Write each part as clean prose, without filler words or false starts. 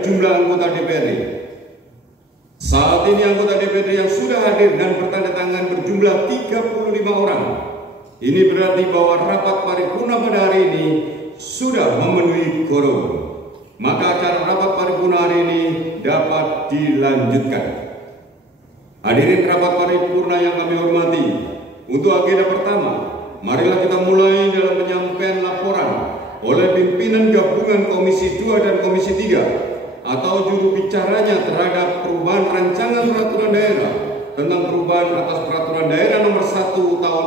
Jumlah anggota DPRD. Saat ini anggota DPRD yang sudah hadir dan bertanda tangan berjumlah 35 orang. Ini berarti bahwa rapat paripurna pada hari ini sudah memenuhi quorum. Maka acara rapat paripurna hari ini dapat dilanjutkan. Hadirin rapat paripurna yang kami hormati, untuk agenda pertama, marilah kita mulai dalam penyampaian laporan oleh pimpinan gabungan Komisi 2 dan Komisi 3 atau juru bicaranya terhadap perubahan rancangan peraturan daerah tentang perubahan atas peraturan daerah nomor 1 tahun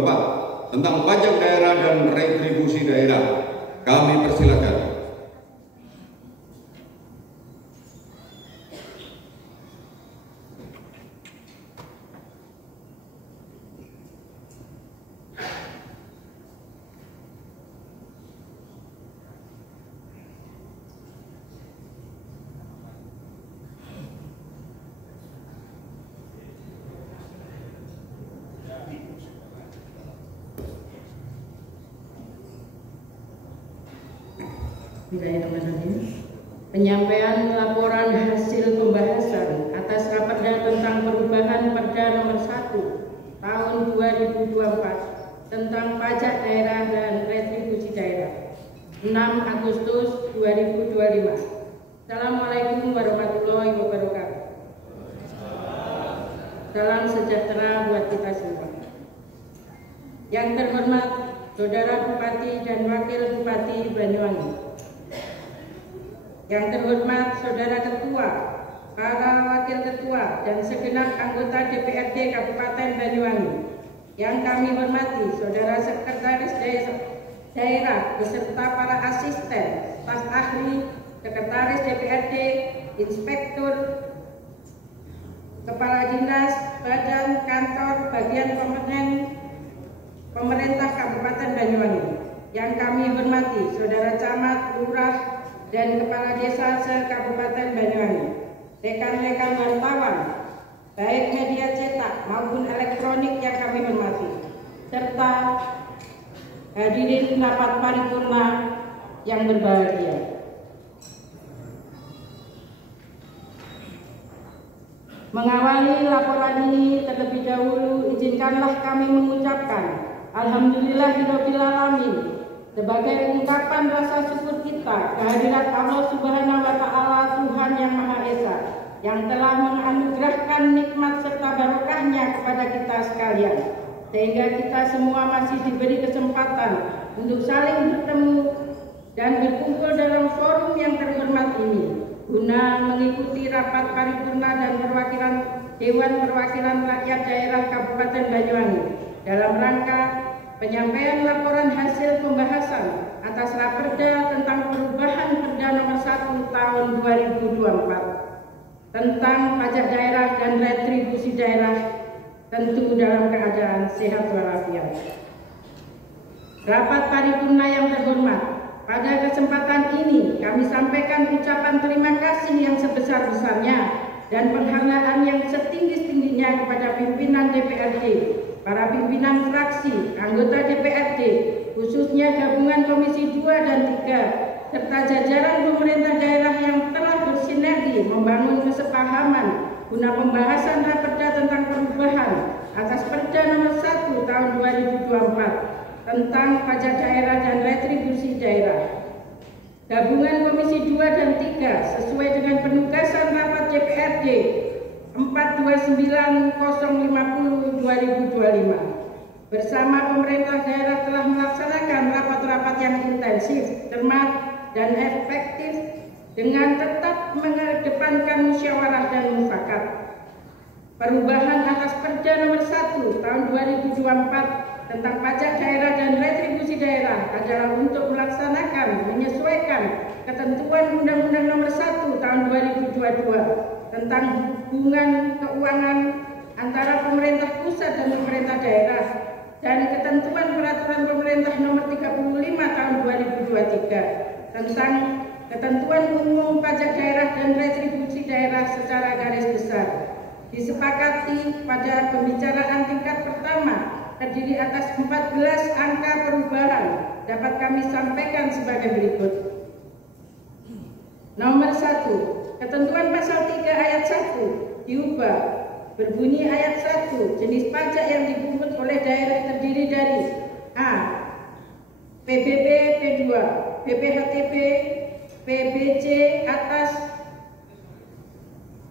2024 tentang pajak daerah dan retribusi daerah. Kami persilakan. Penyampaian laporan hasil pembahasan atas Raperda tentang perubahan Perda nomor 1 tahun 2024 tentang pajak daerah dan retribusi daerah 6 Agustus 2025. Assalamualaikum warahmatullahi wabarakatuh. Salam sejahtera buat kita semua. Yang terhormat Saudara Bupati dan Wakil Bupati Banyuwangi, yang terhormat Saudara Ketua, para Wakil Ketua, dan segenap anggota DPRD Kabupaten Banyuwangi, yang kami hormati Saudara Sekretaris Daerah beserta para asisten, staf ahli, Sekretaris DPRD, Inspektur, Kepala Dinas, Badan, Kantor, Bagian Komponen Pemerintah Kabupaten Banyuwangi, yang kami hormati Saudara Camat, Lurah, dan Kepala Desa se-Kabupaten Banyuwangi, rekan-rekan wartawan, baik media cetak maupun elektronik yang kami hormati, serta hadirin rapat paripurna yang berbahagia. Mengawali laporan ini terlebih dahulu, izinkanlah kami mengucapkan Alhamdulillahirabbil alamin sebagai ungkapan rasa syukur kita kehadirat Allah Subhanahu wa Ta'ala, Tuhan yang Maha Esa, yang telah menganugerahkan nikmat serta barokahnya kepada kita sekalian, sehingga kita semua masih diberi kesempatan untuk saling bertemu dan berkumpul dalam forum yang terhormat ini guna mengikuti rapat paripurna dan perwakilan Dewan Perwakilan Rakyat Daerah Kabupaten Banyuwangi dalam rangka penyampaian laporan hasil pembahasan atas Raperda tentang perubahan Perda nomor 1 tahun 2024 tentang pajak daerah dan retribusi daerah, tentu dalam keadaan sehat walafiat. Rapat paripurna yang terhormat, pada kesempatan ini kami sampaikan ucapan terima kasih yang sebesar-besarnya dan penghargaan yang setinggi-tingginya kepada pimpinan DPRD, para pimpinan fraksi, anggota DPRD, khususnya gabungan Komisi 2 dan 3, serta jajaran pemerintah daerah yang telah bersinergi membangun kesepahaman guna pembahasan Raperda tentang perubahan atas Perda nomor 1 tahun 2024 tentang pajak daerah dan retribusi daerah. Gabungan Komisi 2 dan 3 sesuai dengan penugasan rapat DPRD 4290/2025 bersama pemerintah daerah telah melaksanakan rapat-rapat yang intensif, cermat, dan efektif dengan tetap mengedepankan musyawarah dan mufakat. Perubahan atas Perda nomor 1 tahun 2024 tentang pajak daerah dan retribusi daerah adalah untuk melaksanakan, menyesuaikan ketentuan Undang-Undang nomor 1 tahun 2022 tentang hubungan keuangan antara pemerintah pusat dan pemerintah daerah dan ketentuan peraturan pemerintah nomor 35 tahun 2023 tentang ketentuan umum pajak daerah dan retribusi daerah secara garis besar. Disepakati pada pembicaraan tingkat pertama terdiri atas 14 angka perubahan dapat kami sampaikan sebagai berikut. Nomor 1, ketentuan pasal 3 ayat 1 diubah berbunyi ayat 1, jenis pajak yang dipungut oleh daerah terdiri dari A. PBB P2, BPHTB, PBC atas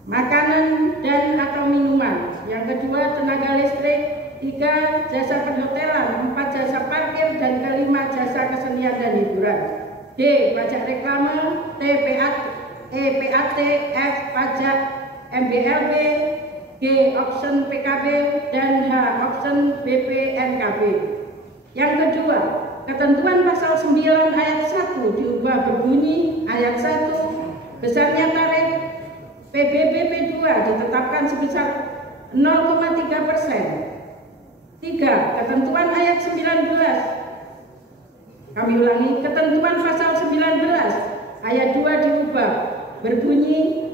makanan dan atau minuman. Yang kedua, tenaga listrik. 3, jasa perhotelan. 4, jasa parkir. Dan kelima, jasa kesenian dan hiburan. D, pajak reklame. T, PAT. F, pajak MBLB. G, option PKB. Dan H, option BPNKB. Yang kedua, ketentuan pasal 9 ayat 1 diubah berbunyi ayat 1, besarnya tarif PBB P2 ditetapkan sebesar 0,3%. 3. Ketentuan ayat 19. Kami ulangi, ketentuan pasal 19 ayat 2 diubah berbunyi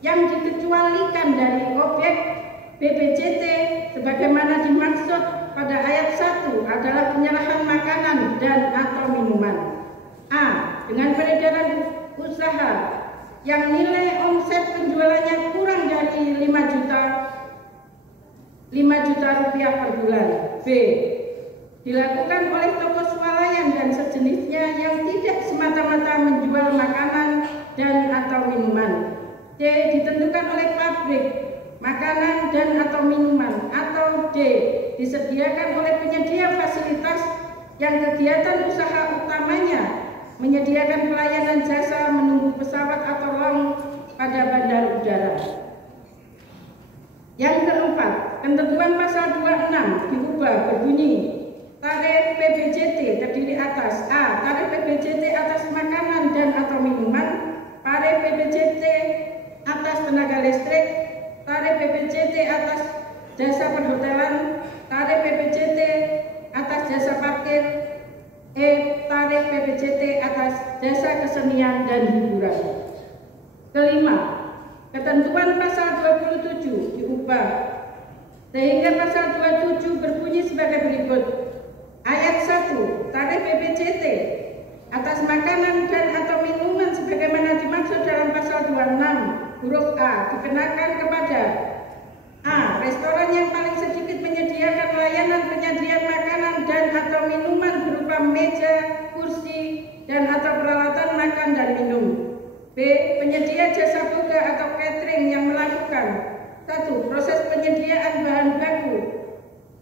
yang dikecualikan dari objek BPJT sebagaimana dimaksud pada ayat 1 adalah penyerahan makanan dan atau minuman. A. Dengan peredaran usaha yang nilai omset penjualannya kurang dari 5 juta rupiah per bulan. B. Dilakukan oleh toko swalayan dan sejenisnya yang tidak semata-mata menjual makanan dan atau minuman. C. Ditentukan oleh pabrik makanan dan atau minuman. Atau D. Disediakan oleh penyedia fasilitas yang kegiatan usaha utamanya menyediakan pelayanan jasa menunggu pesawat atau long pada bandar udara. Yang keempat, ketentuan pasal 26 diubah berbunyi tarif PBJT terdiri atas A. Tarif PBJT atas makanan dan atau minuman. Tarif PBJT atas tenaga listrik. Tarif PBJT atas jasa perhotelan. Tarif PBJT atas jasa parkir. E. Tarif PBJT atas jasa kesenian dan hiburan. Kelima, ketentuan pasal 27 diubah sehingga pasal 27 berbunyi sebagai berikut. Ayat 1, tarif PBJT atas makanan dan atau minuman sebagaimana dimaksud dalam pasal 26 huruf A dikenakan kepada A. Restoran yang paling sedikit menyediakan layanan penyajian makanan dan atau minuman berupa meja, kursi, dan atau peralatan makan dan minum. B. Penyedia jasa boga atau catering yang melakukan 1. Proses penyediaan bahan baku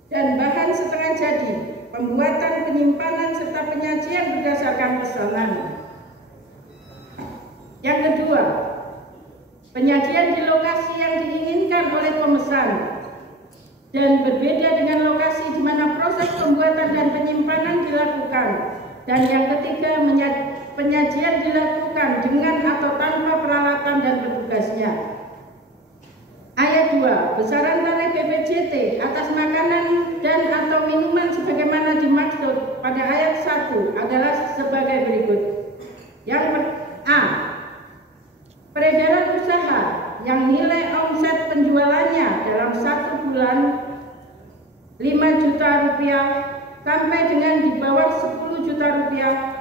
dan bahan setengah jadi, pembuatan, penyimpanan, serta penyajian berdasarkan pesanan. Yang kedua, penyajian di lokasi yang diinginkan oleh pemesan dan berbeda dengan lokasi di mana proses pembuatan dan penyimpanan dilakukan. Dan yang ketiga, penyajian dilakukan dengan atau tanpa peralatan dan petugasnya. Ayat 2, besaran tarif PBJT atas makanan dan atau minuman sebagaimana dimaksud pada ayat 1 adalah sebagai berikut. Yang A. Peredaran usaha yang nilai omset penjualannya dalam 1 bulan 5 juta rupiah sampai dengan di bawah 10 juta rupiah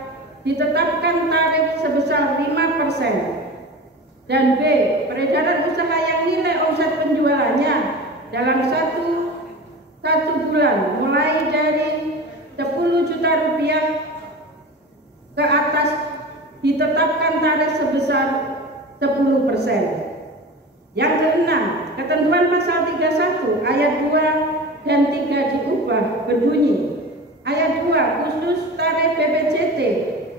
ditetapkan tarif sebesar 5%. Dan B. Peredaran usaha yang nilai omset penjualannya dalam satu bulan mulai dari 10 juta rupiah ke atas ditetapkan tarif sebesar 10%. Yang keenam, ketentuan pasal 31 ayat 2 dan 3 diubah berbunyi. Ayat 2, khusus tarif BPJT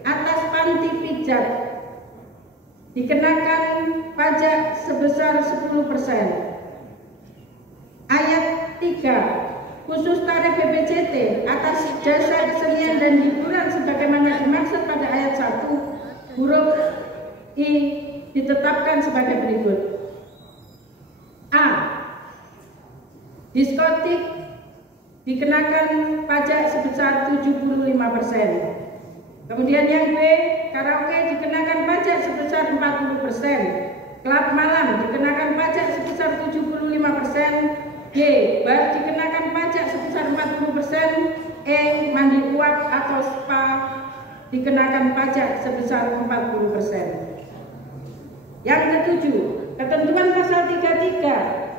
atas panti pijat dikenakan pajak sebesar 10%. Ayat 3, khusus tarif BPJT atas jasa kesenian dan hiburan sebagaimana dimaksud pada ayat 1 huruf I ditetapkan sebagai berikut. A. Diskotik dikenakan pajak sebesar 75%. Kemudian yang B, karaoke dikenakan pajak sebesar 40%. Klub malam dikenakan pajak sebesar 75%. G, bar dikenakan pajak sebesar 40%. E, mandi uap atau spa dikenakan pajak sebesar 40%. Yang ketujuh, ketentuan pasal 33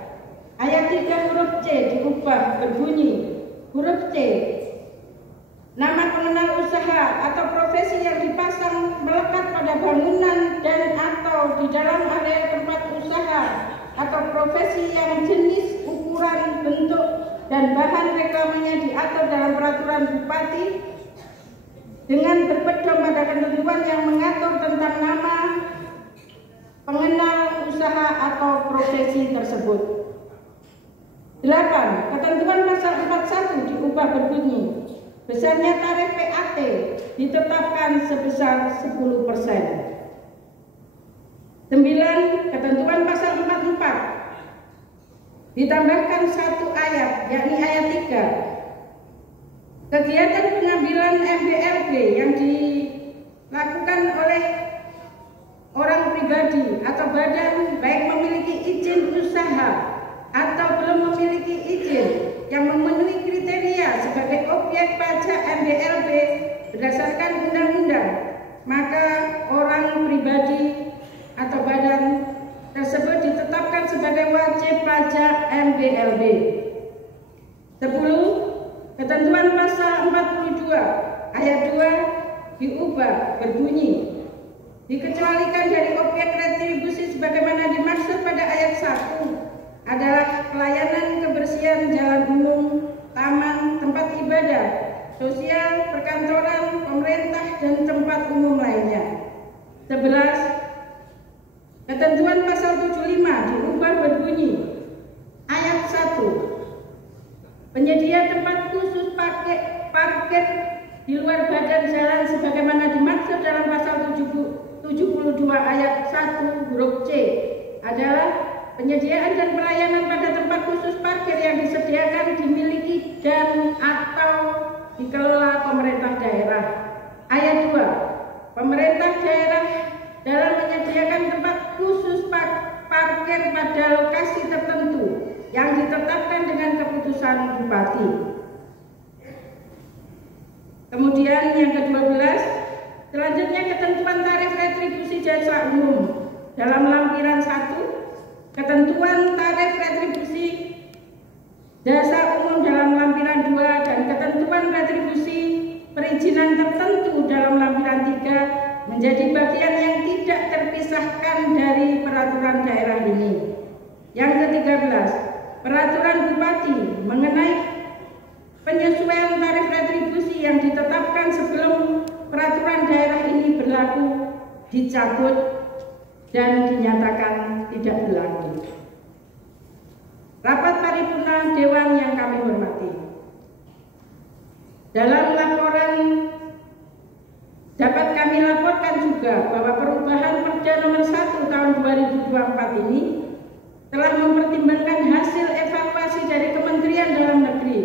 ayat 3 huruf C diubah berbunyi huruf C. Nama pengenal usaha atau profesi yang dipasang melekat pada bangunan dan atau di dalam area tempat usaha atau profesi yang jenis, ukuran, bentuk, dan bahan reklamanya diatur dalam peraturan Bupati dengan berpedoman pada ketentuan yang mengatur tentang nama pengenal usaha atau profesi tersebut. 8. Ketentuan pasal 41 diubah berbunyi besarnya tarif PAT ditetapkan sebesar 10%. 9. Ketentuan pasal 44 ditambahkan satu ayat, yakni ayat 3. Kegiatan pengambilan MBLB yang dilakukan oleh orang pribadi atau badan baik memiliki izin usaha atau belum memiliki izin yang memenuhi kriteria sebagai objek pajak MBLB berdasarkan undang-undang, maka orang pribadi atau badan tersebut ditetapkan sebagai wajib pajak MBLB. 10. Ketentuan pasal 42 ayat 2 diubah berbunyi dikecualikan dari objek retribusi sebagaimana dimaksud pada ayat 1 adalah pelayanan kebersihan jalan umum, taman, tempat ibadah, sosial, perkantoran, pemerintah, dan tempat umum lainnya. 11. Ketentuan pasal 75 diubah berbunyi ayat 1. Penyedia tempat khusus parkir di luar badan jalan sebagaimana dimaksud dalam pasal 72 ayat 1 huruf C adalah penyediaan dan pelayanan pada tempat khusus parkir yang disediakan, dimiliki, dan atau dikelola pemerintah daerah. Ayat 2. Pemerintah daerah dalam menyediakan tempat khusus parkir pada lokasi tertentu yang ditetapkan dengan keputusan Bupati. Kemudian yang ke-12, selanjutnya ketentuan tarif retribusi jasa umum dalam lampiran 1. Ketentuan tarif retribusi jasa umum dalam lampiran 2 dan ketentuan retribusi perizinan tertentu dalam lampiran 3 menjadi bagian yang tidak terpisahkan dari peraturan daerah ini. Yang ke-13, peraturan Bupati mengenai penyesuaian tarif retribusi yang ditetapkan sebelum peraturan daerah ini berlaku dicabut dan dinyatakan tidak berlaku. Rapat paripurna Dewan yang kami hormati, dalam laporan dapat kami laporkan juga bahwa perubahan Perda nomor 1 tahun 2024 ini telah mempertimbangkan hasil evaluasi dari Kementerian Dalam Negeri,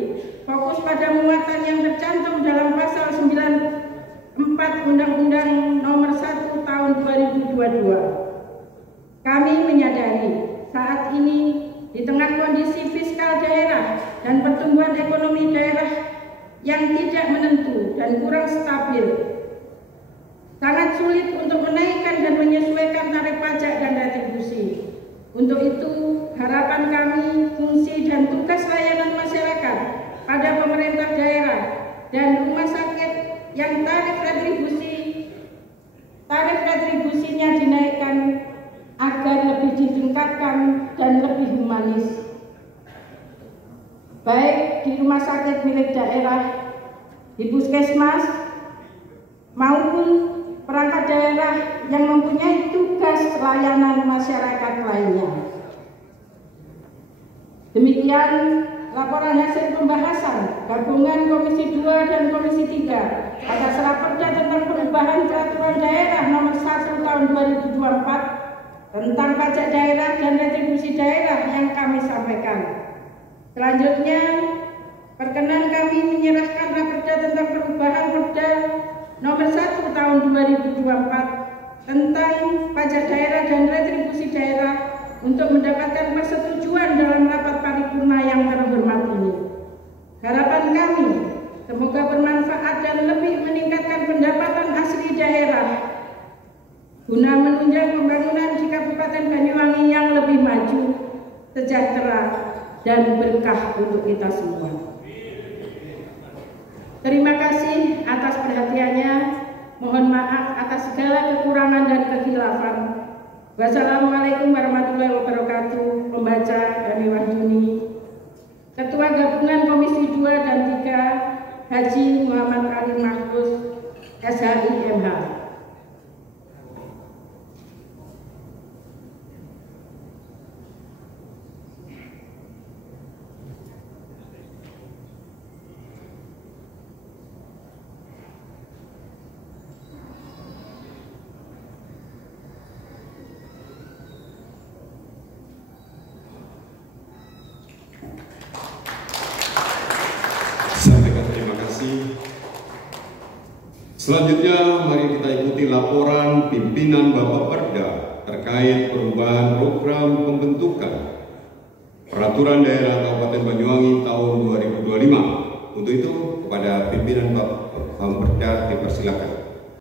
fokus pada muatan yang tercantum dalam pasal 94 Undang-Undang nomor 1 tahun 2022. Kami menyadari saat ini di tengah kondisi fiskal daerah dan pertumbuhan ekonomi daerah yang tidak menentu dan kurang stabil, sangat sulit untuk menaikkan dan menyesuaikan tarif pajak dan retribusi. Untuk itu, harapan kami, fungsi dan tugas layanan masyarakat pada pemerintah daerah dan rumah sakit yang tarif retribusinya dinaikkan agar lebih ditingkatkan dan lebih humanis, baik di rumah sakit milik daerah, di puskesmas, maupun perangkat daerah yang mempunyai tugas layanan masyarakat lainnya. Demikian laporan hasil pembahasan gabungan Komisi 2 dan Komisi 3 atas Raperda tentang perubahan peraturan daerah nomor 1 tahun 2024 tentang pajak daerah dan retribusi daerah yang kami sampaikan. Selanjutnya, perkenan kami menyerahkan Raperda tentang perubahan Perda nomor 1 tahun 2024 tentang pajak daerah dan retribusi daerah untuk mendapatkan persetujuan dalam rapat paripurna yang terhormat ini. Harapan kami semoga bermanfaat dan lebih meningkatkan pendapatan asli daerah guna menunjang pembangunan di Kabupaten Banyuwangi yang lebih maju, sejahtera, dan berkah untuk kita semua. Terima kasih atas perhatiannya. Mohon maaf atas segala kekurangan dan kekhilafan. Wassalamualaikum warahmatullahi wabarakatuh. Pembaca Gani Wahyuni, Ketua Gabungan Komisi 2 dan 3, Haji Muhammad Ali Mahfuz, SHI MH. Sampaikan terima kasih. Selanjutnya mari kita ikuti laporan pimpinan Bapak Perda terkait perubahan program pembentukan Peraturan Daerah Kabupaten Banyuwangi tahun 2025. Untuk itu kepada pimpinan Bapak Perda dipersilakan.